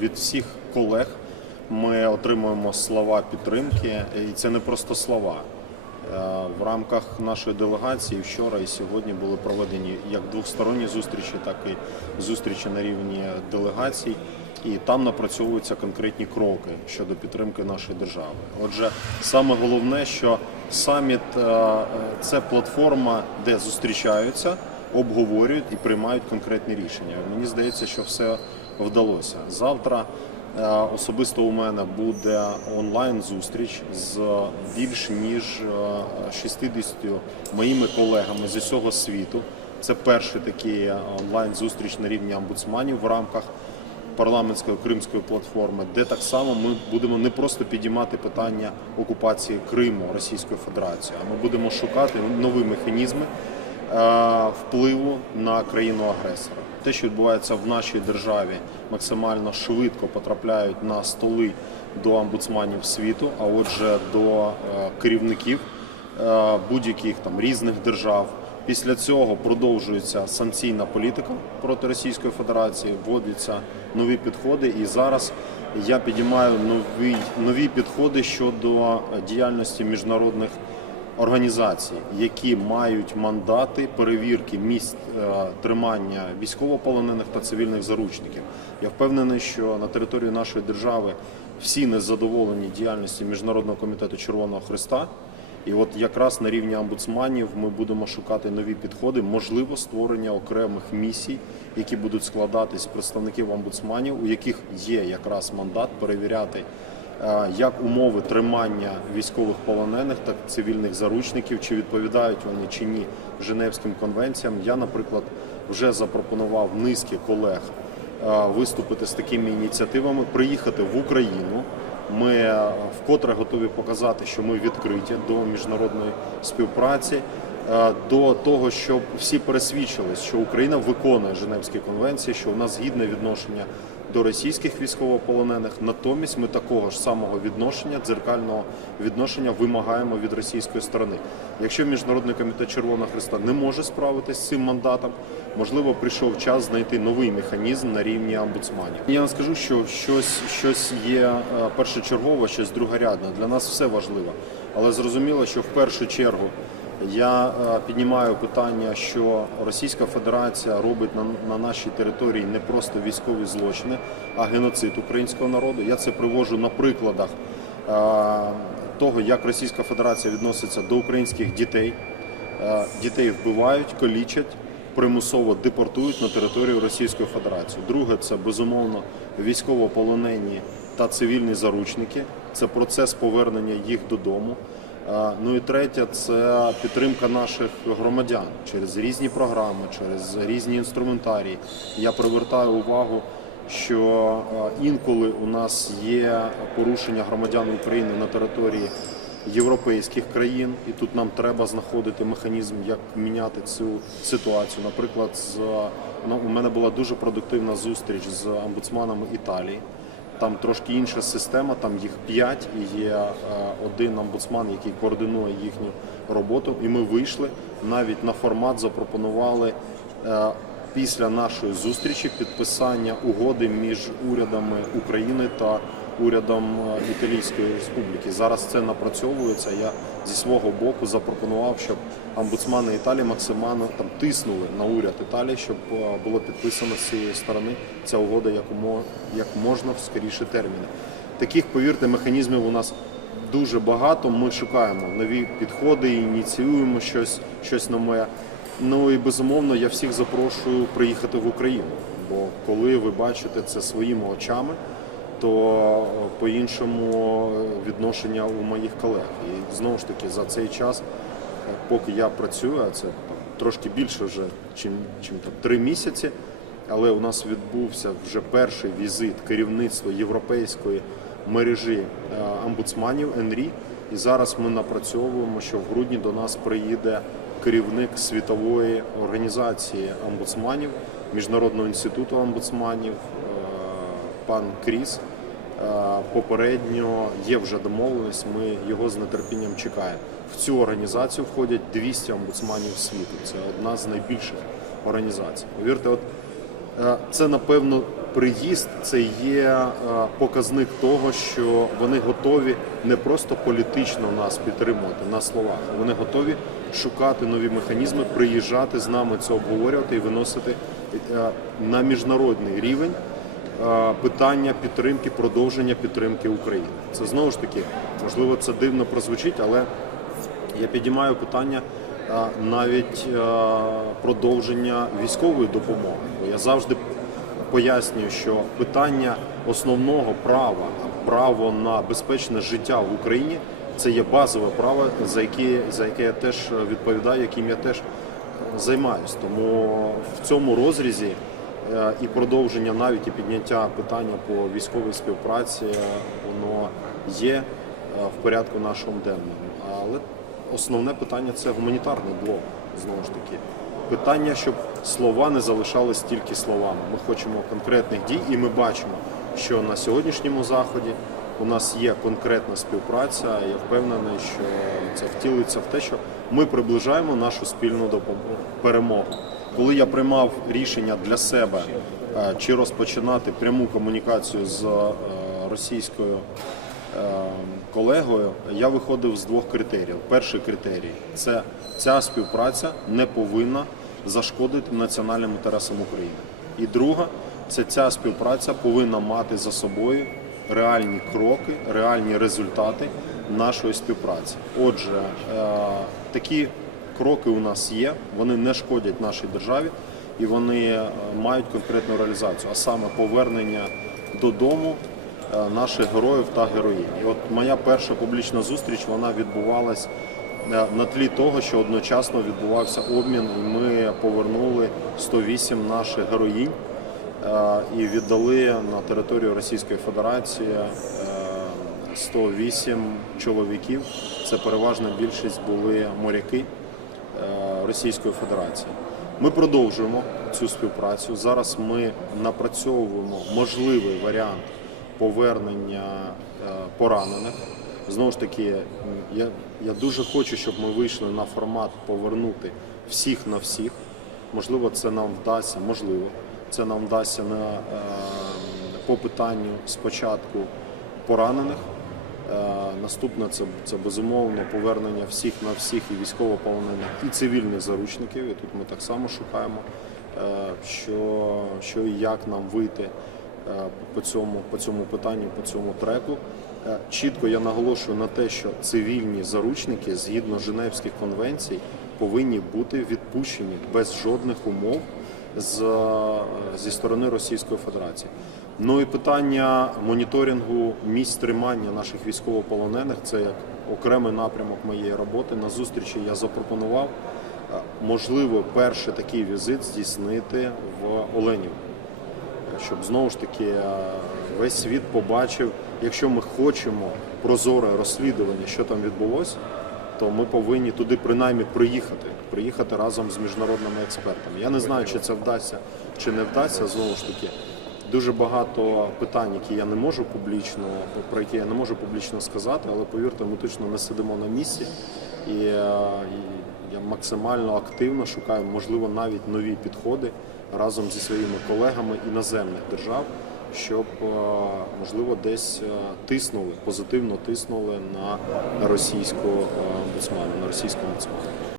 від всіх колег ми отримуємо слова підтримки, і це не просто слова. Е, В рамках нашої делегації вчора і сьогодні були проведені як двосторонні зустрічі, так і зустрічі на рівні делегацій. І там напрацьовуються конкретні кроки щодо підтримки нашої держави. Отже, саме головне, що саміт е, це платформа, де зустрічаються, обговорюють і приймають конкретні рішення. Мені здається, що все вдалося. Завтра е, особисто у мене буде онлайн зустріч з більш ніж е, 60 моїми колегами з усього світу. Це перший такий онлайн зустріч на рівні омбудсманів в рамках парламентської кримської платформи, де так само ми будемо не просто підіймати питання окупації Криму Російською Федерацією, а ми будемо шукати нові механізми е, впливу на країну агресора. Те, що відбувається в нашій державі, максимально швидко потрапляють на столи до омбудсманів світу, а отже, до е, керівників е, будь-яких там різних держав. Після цього продовжується санкційна політика проти Російської Федерації, вводяться нові підходи, і зараз я підіймаю нові, нові підходи щодо діяльності міжнародних організацій, які мають мандати перевірки місць е, тримання військовополонених та цивільних заручників. Я впевнений, що на території нашої держави всі незадоволені діяльністю Міжнародного комітету Червоного Христа. І от якраз на рівні омбудсманів ми будемо шукати нові підходи, можливо, створення окремих місій, які будуть складатись представників омбудсманів, у яких є якраз мандат перевіряти як умови тримання військових полонених та цивільних заручників, чи відповідають вони чи ні Женевським конвенціям. Я, наприклад, вже запропонував низки колег виступити з такими ініціативами, приїхати в Україну. Ми вкотре готові показати, що ми відкриті до міжнародної співпраці, до того, щоб всі пересвідчились, що Україна виконує Женевські конвенції, що у нас гідне відношення до російських військовополонених. Натомість ми такого ж самого відношення, дзеркального відношення вимагаємо від російської сторони. Якщо міжнародний комітет Червоного Христа не може справитися з цим мандатом, можливо, прийшов час знайти новий механізм на рівні омбудсманів. Я не скажу, що щось, щось є е, першочергове, щось другорядне. Для нас все важливо, але зрозуміло, що в першу чергу. Я е, піднімаю питання, що Російська Федерація робить на, на нашій території не просто військові злочини, а геноцид українського народу. Я це привожу на прикладах е, того, як Російська Федерація відноситься до українських дітей. Е, Дітей вбивають, колічать, примусово депортують на територію Російської Федерації. Друге, це безумовно військовополонені та цивільні заручники. Це процес повернення їх додому. Ну і третє це підтримка наших громадян через різні програми, через різні інструментарії. Я привертаю увагу, що інколи у нас є порушення громадян України на території європейських країн, і тут нам треба знаходити механізм, як міняти цю ситуацію. Наприклад, з ну, у мене була дуже продуктивна зустріч з омбудсманами Італії. Там трошки інша система, там їх п'ять, і є е, один омбудсман, який координує їхню роботу. І ми вийшли навіть на формат, запропонували е, після нашої зустрічі підписання угоди між урядами України та урядом е, Італійської республіки. Зараз це напрацьовується. Я зі свого боку запропонував, щоб омбудсмани Італії максимально там тиснули на уряд Італії, щоб е, було підписано з цієї сторони ця угода як можна в скоріші терміни. Таких, повірте, механізмів у нас дуже багато. Ми шукаємо нові підходи, ініціюємо щось, щось нове. Ну і безумовно я всіх запрошую приїхати в Україну. Бо коли ви бачите це своїми очами, то е, по-іншому відношення у моїх колег. І знову ж таки за цей час, е, поки я працюю, а це трошки більше вже, там, три місяці. Але у нас відбувся вже перший візит керівництва європейської мережі е, омбудсманів ЕНРІ. І зараз ми напрацьовуємо, що в грудні до нас приїде керівник світової організації омбудсманів, Міжнародного інституту омбудсманів, е, пан Кріс. Е, Попередньо є вже домовленість, ми його з нетерпінням чекаємо. В цю організацію входять 200 омбудсманів світу. Це одна з найбільших організацій. Повірте, от Е, Це напевно приїзд це є е, показник того, що вони готові не просто політично нас підтримувати на словах, вони готові шукати нові механізми, приїжджати з нами це обговорювати і виносити на міжнародний рівень питання підтримки, продовження підтримки України. Це знову ж таки, можливо, це дивно прозвучить, але я підіймаю питання е, навіть е, продовження військової допомоги. Бо я завжди пояснюю, що питання основного права, право на безпечне життя в Україні це є базове право, за яке, за яке я теж відповідаю, яким я теж займаюсь. Тому в цьому розрізі е, і продовження навіть і підняття питання по військовій співпраці е, воно є е, в порядку нашому денному. Але основне питання це гуманітарний блок знову ж таки. Питання, щоб слова не залишались тільки словами. Ми хочемо конкретних дій, і ми бачимо, що на сьогоднішньому заході у нас є конкретна співпраця. Я впевнений, що це втілиться в те, що ми приближаємо нашу спільну допомогу перемогу. Коли я приймав рішення для себе е, чи розпочинати пряму комунікацію з е, російською е, колегою, я виходив з двох критеріїв. Перший критерій це ця співпраця не повинна зашкодити національним інтересам України. І друга це ця співпраця повинна мати за собою реальні кроки, реальні результати нашої співпраці. Отже, такі кроки у нас є, вони не шкодять нашій державі і вони е, мають конкретну реалізацію, а саме повернення додому е, наших героїв та героїнь. І от моя перша публічна зустріч вона відбувалась е, на тлі того, що одночасно відбувався обмін, і ми повернули 108 наших героїнь і віддали на територію Російської Федерації е, 108 чоловіків. Це переважна більшість були моряки Російської Федерації. Ми продовжуємо цю співпрацю. Зараз ми напрацьовуємо можливий варіант повернення е, поранених. Знову ж таки, я, я дуже хочу, щоб ми вийшли на формат повернути всіх на всіх. Можливо, це нам вдасться, можливо, це нам вдасться на, е, по питанню спочатку поранених. Е, Наступне це, це безумовно повернення всіх на всіх і військовополонених, і цивільних заручників. І тут ми так само шукаємо, е, що, що і як нам вийти е, по цьому, по цьому питанню, по цьому треку. Чітко я наголошую на те, що цивільні заручники згідно Женевських конвенцій повинні бути відпущені без жодних умов з, зі сторони Російської Федерації. Ну і питання моніторингу місць тримання наших військовополонених це як окремий напрямок моєї роботи. На зустрічі я запропонував е, можливо перший такий візит здійснити в Оленів, щоб знову ж таки е, весь світ побачив, якщо ми хочемо прозоре розслідування, що там відбулося, то ми повинні туди принаймні приїхати, приїхати разом з міжнародними експертами. Я не знаю, чи це вдасться, чи не вдасться. Знову ж таки, дуже багато питань, які я не можу публічно, про які я не можу публічно сказати, але повірте, ми точно не сидимо на місці. І, е, і я максимально активно шукаю, можливо, навіть нові підходи разом зі своїми колегами іноземних держав, щоб е, можливо десь е, тиснули, позитивно тиснули на російську омбудсмана, на російського омбудсмана.